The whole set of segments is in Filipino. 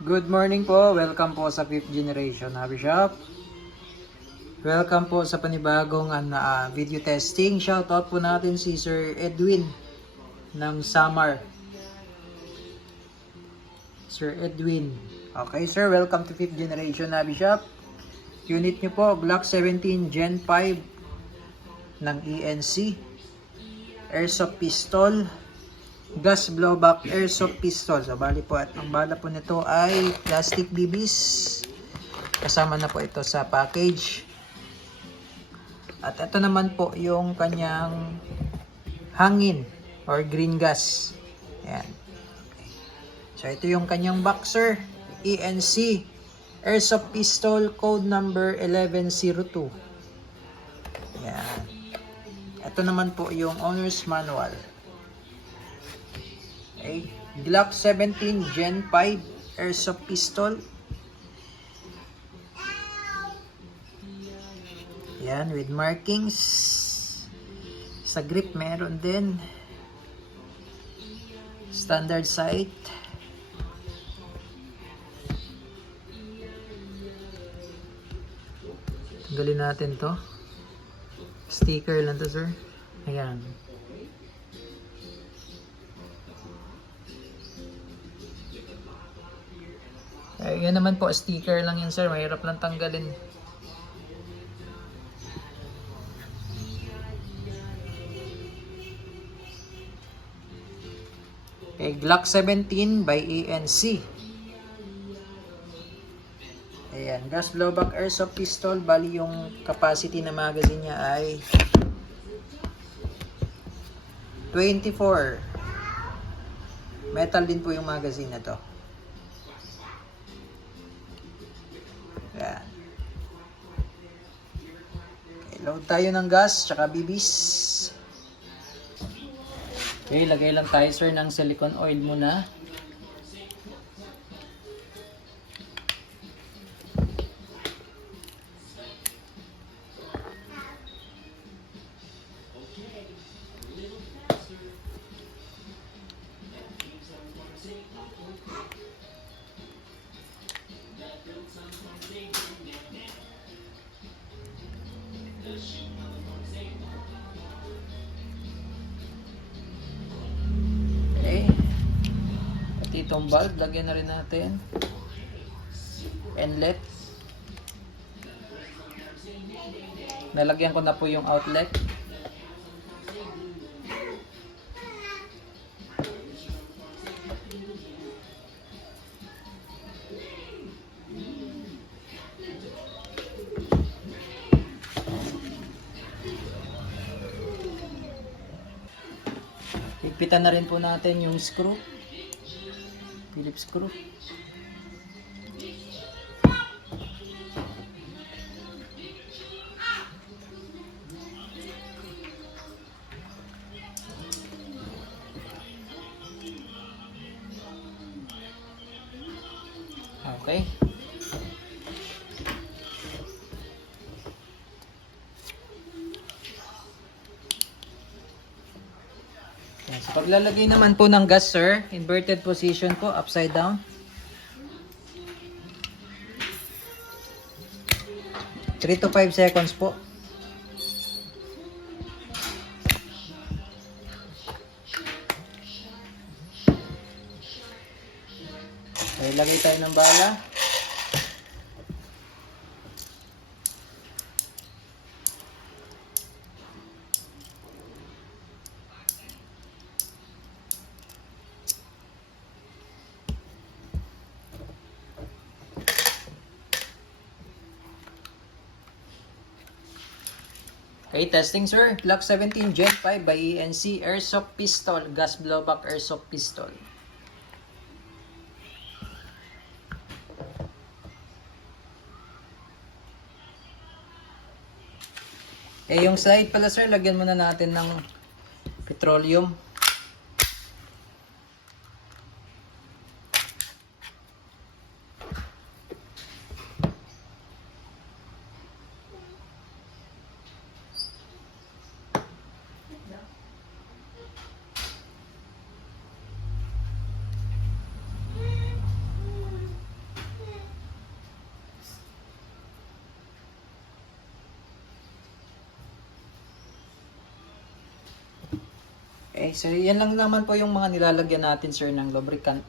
Good morning po. Welcome po sa 5th Generation Hobby Shop. Welcome po sa panibagong video testing. Shoutout po natin si Sir Edwin ng Samar. Sir Edwin. Okay sir, welcome to 5th Generation Hobby Shop. Unit nyo po, Glock 17 Gen 5 ng ENC. Airsoft pistol. Gas blowback airsoft pistol. So bali po, at ang bala po nito ay plastic BBs. Kasama na po ito sa package. At ito naman po yung kanyang hangin or green gas. Ayan. So ito yung kanyang boxer ENC airsoft pistol code number 1102. Ayan. Ito naman po yung owner's manual. Okay. Glock 17 Gen 5 airsoft pistol. Yan, with markings. Sa grip meron din. Standard sight. Tanggalin natin to. Sticker lang to sir. Ayan. Yan naman po, sticker lang yun sir. Mahirap lang tanggalin. Okay, Glock 17 by ENC. Ayan, gas blowback airsoft pistol. Bali yung capacity na magazine niya ay 24. Metal din po yung magazine na to. Ayan. Okay, load tayo ng gas tsaka BBs. Okay, lagay lang tayo sir ng silicone oil muna. Itong bulb, lagyan na rin natin. Inlet. Nalagyan ko na po yung outlet. Higpitan na rin po natin yung screw. Phillips screw. Okay. So paglalagay naman po ng gas sir, inverted position po, upside down. 3 to 5 seconds po. Okay, lagay tayo ng bala. Okay, testing sir. Glock 17 Gen 5 by ENC airsoft pistol, gas blowback airsoft pistol. Okay, yung slide pala sir, lagyan muna natin ng petroleum. Okay, so yan lang naman po yung mga nilalagyan natin sir ng lubricant.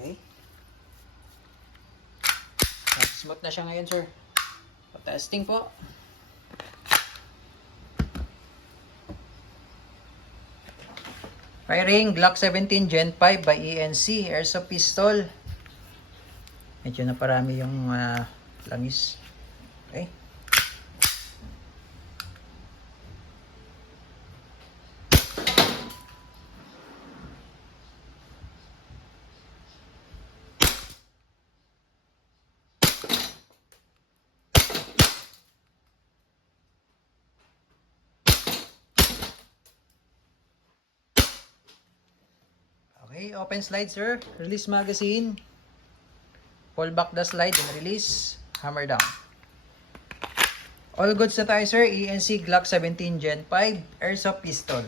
Okay. Smooth na siya ngayon sir. Testing po. Firing Glock 17 Gen 5 by ENC Airsoft Pistol. Medyo na parami yung langis. Okay. Okay, open slide sir. Release magazine. Pull back the slide and release. Hammer down. All goods na tayo sir. ENC Glock 17 Gen 5 Airsoft Pistol.